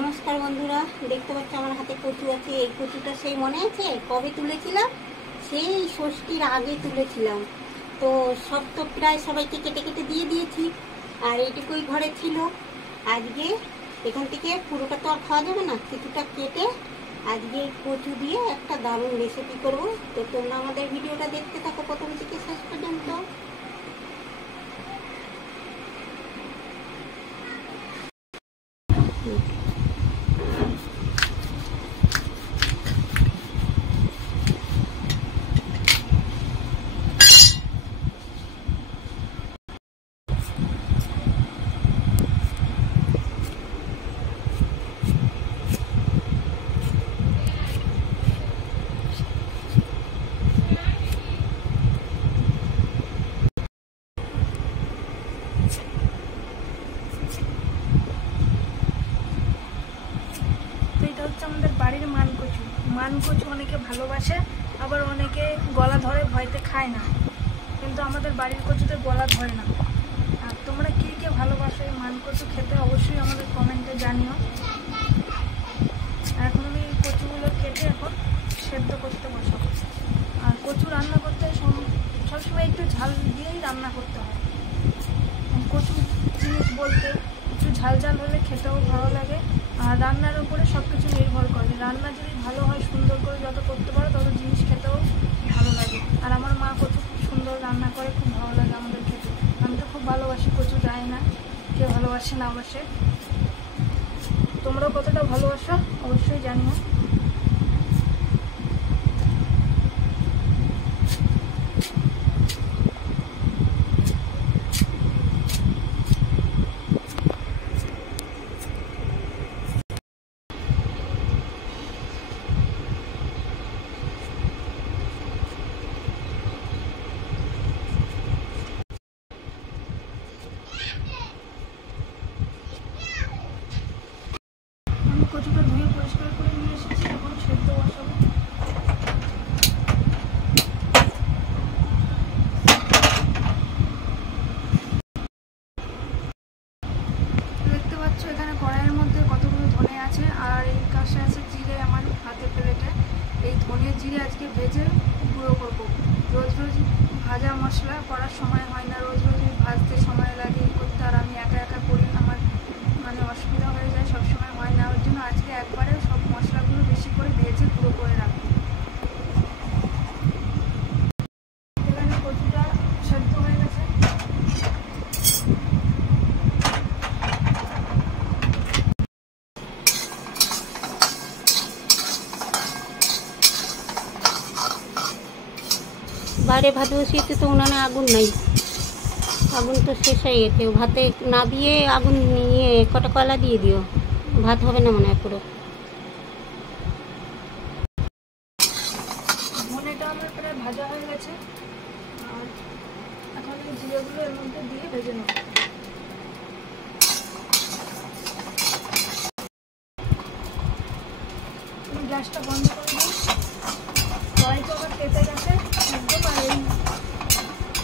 নমস্কার বন্ধুরা, দেখতে পাচ্ছ আমার হাতে কচু আছে। এই কচুটা সেই মনে আছে কবে তুলেছিলাম? সেই ষষ্ঠীর আগে তুলেছিলাম। তো সব তো প্রায় সবাইকে কেটে কেটে দিয়ে দিয়েছি, আর এইটুকুই ঘরে ছিল। আজকে এখান থেকে পুরোটা তো আর খাওয়া যাবে না, কিছুটা কেটে আজকে কচু দিয়ে একটা দারুণ রেসিপি করব। তো তোমরা আমাদের ভিডিওটা দেখতে থাকো প্রথম থেকে শেষ পর্যন্ত। এটা হচ্ছে আমাদের বাড়ির মানকচু অনেকে ভালোবাসে, আবার অনেকে গলা ধরে ভয়তে খায় না, কিন্তু আমাদের বাড়ির কচুতে গলা ধরে না। আর তোমরা কে কে ভালোবাসো এই মানকচু খেতে অবশ্যই আমাদের কমেন্টে জানিও। এখন আমি কচুগুলো কেটে এখন সেদ্ধ করতে বসাবো। আর কচু রান্না করতে সবসময় একটু ঝাল দিয়েই রান্না করতে হয়। কচু জিনিস বলতে একটু ঝাল ঝাল হলে খেতেও ভালো লাগে, আর রান্নার উপরে সব কিছু নির্ভর করে। রান্না যদি ভালো হয়, সুন্দর করে যত করতে পারো তত জিনিস খেতেও ভালো লাগে। আর আমার মা কচু খুব সুন্দর রান্না করে, খুব ভালো লাগে আমাদের খেতে। আমি তো খুব ভালোবাসি কচু, যায় না কে ভালোবাসে না বাসে। তোমরাও কতটা ভালোবাসো অবশ্যই জানিও। কচুটা ধুয়ে পরিষ্কার করে নিয়ে এসেছি, এখন সেদ্ধ বসাবো। দেখতে পাচ্ছ এখানে কড়াইয়ের মধ্যে কতগুলো ধনে আছে, আর এই কাছে আছে জিরে আমার হাতে প্লেটে। এই ধনে জিরে আজকে ভেজে গুঁড়ো করবো। রোজ রোজ ভাজা মশলা করার সময় হয় না, রোজ রোজ ভাজতে সময় লাগে করতে, আর আমি একা একা করি, আমার অসুবিধা হয়ে যায়, সবসময় হয় না। ওর জন্য আজকে একবারে সব মশলাগুলো বেশি করে ভেজে গুঁড়ো করে রাখবো। এখানে কচুটা সেদ্ধ হয়ে গেছে। বাইরে ভাত বসিয়েছে তো উনানে আগুন নাই, আগুন তো শেষ হয়ে গেছে। ভাতে নাবিয়ে আগুন নিয়ে কটা কয়লা দিয়ে দিও, ভাত হবে না মনে হয় পুরো। ধনেটা আমার প্রায় ভাজা হয়ে গেছে, আর এখন এই জিরেগুলো এর মধ্যে দিয়ে ভেজে নেব। আমি গ্যাসটা বন্ধ করে দিই। কড়াইটা আবার পেতে গেছে একদম, আর এই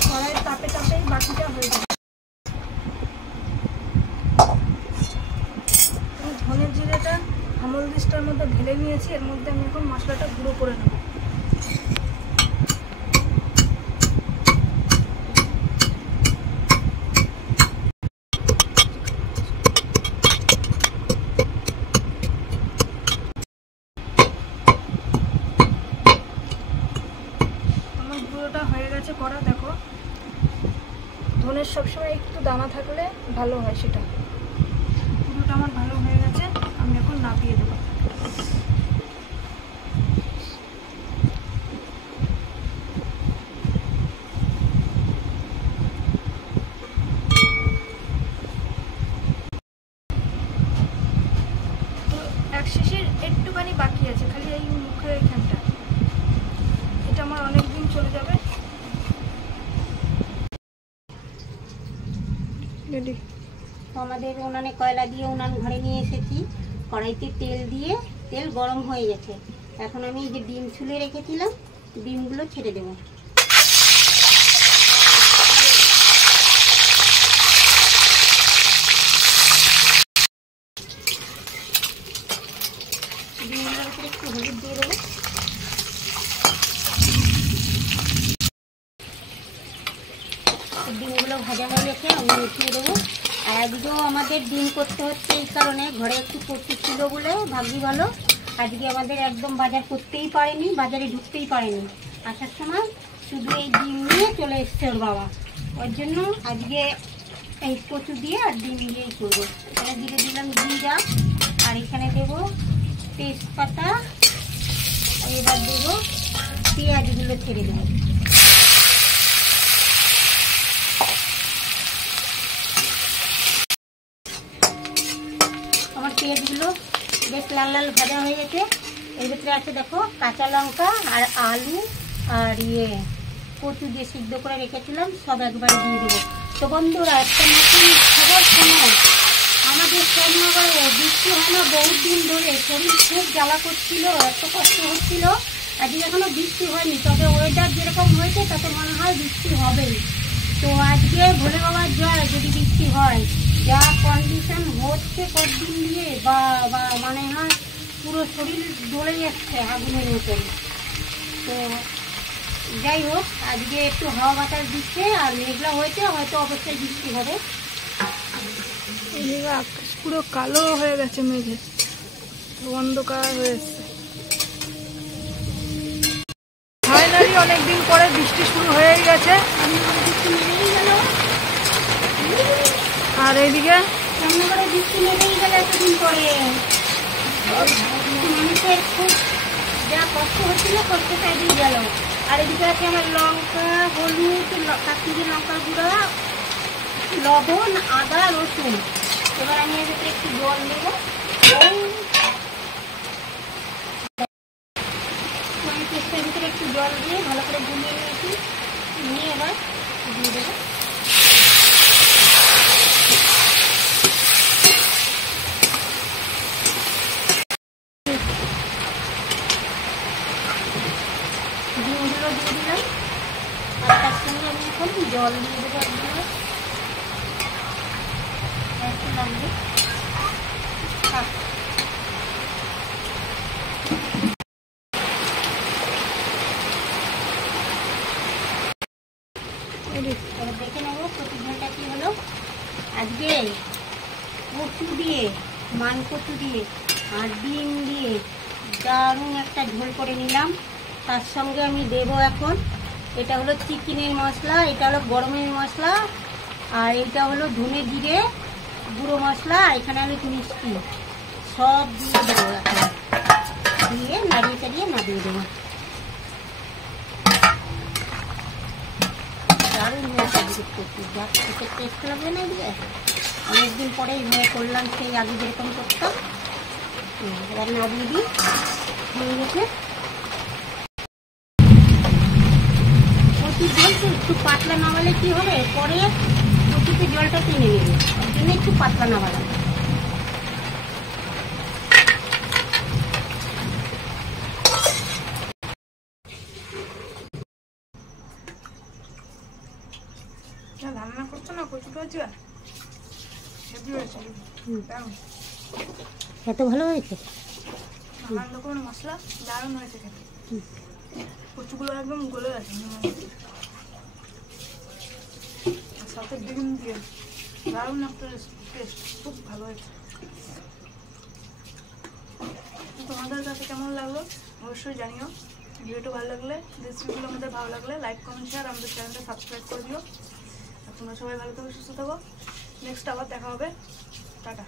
কড়াইয়ের তাপে তাপেই বাকিটা হয়ে যাবে। আমি ধনের জিরেটা হামল দিস্টার মধ্যে ঢেলে নিয়েছি, এর মধ্যে আমি এখন মশলাটা গুঁড়ো করে নেব। আমার গুঁড়োটা হয়ে গেছে করা, দেখো। ধনের সবসময় একটু দানা থাকলে ভালো হয়, সেটা। গুঁড়োটা আমার ভালো হয়ে গেছে, আমি এখন নামিয়ে দেবো। তো এক শিশির একটুখানি বাকি আছে, খালি এই মুখের এখানটা। এটা আমার অনেক দিন চলে যাবে। রেডি। আমাদের উনানে কয়লা দিয়ে উনান ঘরে নিয়ে এসেছি, কড়াইতে তেল দিয়ে তেল গরম হয়ে গেছে। এখন আমি এই যে ডিম ছুলে রেখেছিলাম, ডিমগুলো ছেড়ে দেবো। ডিমগুলোর ভিতরে একটু হলুদ দিয়ে দেবো। ডিমগুলো ভাজা হয়ে গেছে, আমি উঠিয়ে দেবো। আর আজকেও আমাদের ডিম করতে হচ্ছে এই কারণে, ঘরে একটু কচু ছিল বলে ভাবছি ভালো। আজকে আমাদের একদম বাজার করতেই পারেনি, বাজারে ঢুকতেই পারেনি। আসার সময় শুধু এই ডিম নিয়ে চলে এসছে ওর বাবা। ওর জন্য আজকে এই কচু দিয়ে আর ডিম দিয়েই করবো। এখানে দিয়ে দিলাম জিরা, আর এখানে দেবো তেজপাতা, এবার দেবো পেঁয়াজগুলো ছেড়ে দেবো। আমার পেঁয়াজগুলো বেশ লাল লাল ভাজা হয়ে গেছে। এর ভিতরে আছে দেখো কাঁচা লঙ্কা আর আলু আর কচু দিয়ে সিদ্ধ করে রেখেছিলাম, সব একবারে দিয়ে দেবো। তো বন্ধুরা, একটা নতুন খবর শোনো। আমাদের সোমনগরে বৃষ্টি হয় না বহুত দিন ধরে, শরীর খুব জ্বালা করছিল, এত কষ্ট হচ্ছিল। আজকে এখনো বৃষ্টি হয়নি, তবে ওয়েদার যেরকম হয়েছে তাতে মনে হয় বৃষ্টি হবেই। তো আজকে ভোলে বাবার জয়, যদি বৃষ্টি হয়। যা কন্ডিশন হচ্ছে কদিন দিয়ে, বা মানে হয় পুরো শরীর জ্বলে যাচ্ছে আগুনের মতন। তো যাই হোক, আজকে একটু হাওয়া বাতাস দিচ্ছে আর মেঘলা হয়েছে, হয়তো অবশ্যই বৃষ্টি হবে। এদিকে আকাশ পুরো কালো হয়ে গেছে, মেঘে অন্ধকার হয়ে এসছে। ফাইনালি অনেকদিন পরে বৃষ্টি শুরু হয়ে গেছে। বৃষ্টি নেমেই গেল, আর এইদিকে রান্নাঘরে বৃষ্টি নেমেই গেল এতদিন পরে। মানুষের খুব যা কষ্ট হচ্ছিল, কষ্টটা এদিকে গেল। আর এদিকে আছে আমার লঙ্কা, হলুদ, কাশ্মীরি লঙ্কা গুঁড়া, লবণ, আদা, রসুন। এবার আমি এর ভিতরে একটু জল দেবো। আমি পেস্টের ভিতরে একটু জল দিয়ে ভালো করে গুলিয়ে নিয়েছি, নিয়ে এবার দিয়ে দেবো। ডিমগুলো দিয়ে দিলাম, আর তার সঙ্গে আমি এখন জল দিয়ে দেবো একদম, একটু লাগবে। এবার দেখে নেবো কচুর ঝোলটা কি হলো। আজকে কচু দিয়ে, মান কচু দিয়ে আর ডিম দিয়ে দারুণ একটা ঝোল করে নিলাম। তার সঙ্গে আমি দেবো এখন, এটা হলো চিকেনের মশলা, এটা হলো গরমের মশলা, আর এটা হলো ধনে জিরে গুঁড়ো মশলা, আর এখানে আমি মিষ্টি সব দিয়ে দেবো এখন, দিয়ে নাড়িয়ে চাড়িয়ে নামিয়ে দেবো। দারুণ হয়েছে কচু, যা খেতে টেস্ট লাগবে না দিয়ে। অনেকদিন পরে এইভাবে করলাম, সেই আগে যেরকম করতাম। এবার নামিয়ে দিই, হয়ে গেছে। কচুর ঝোল তো একটু পাতলা নামালে কি হবে, পরে কচুতে জলটা টেনে নেবে, ওর জন্য একটু পাতলা নামালাম। রান্না করছো না কচুটা হচ্ছে এত ভালো হয়েছে, নানান রকমের মশলা, দারুণ হয়েছে খেতে। কচুগুলো একদম গলে গেছে, সাথে ডিম দিয়ে দারুণ একটা টেস্ট, খুব ভালো হয়েছে। তোমাদের কাছে কেমন লাগলো অবশ্যই জানিও। ভিডিওটা ভালো লাগলে, রেসিপিগুলো আমাদের ভালো লাগলে লাইক, কমেন্ট, শেয়ার, আমাদের চ্যানেলটা সাবস্ক্রাইব করে দিও। তোমরা সবাই ভালো থাকো, সুস্থ থাকো। নেক্সট আবার দেখা হবে, টাটা।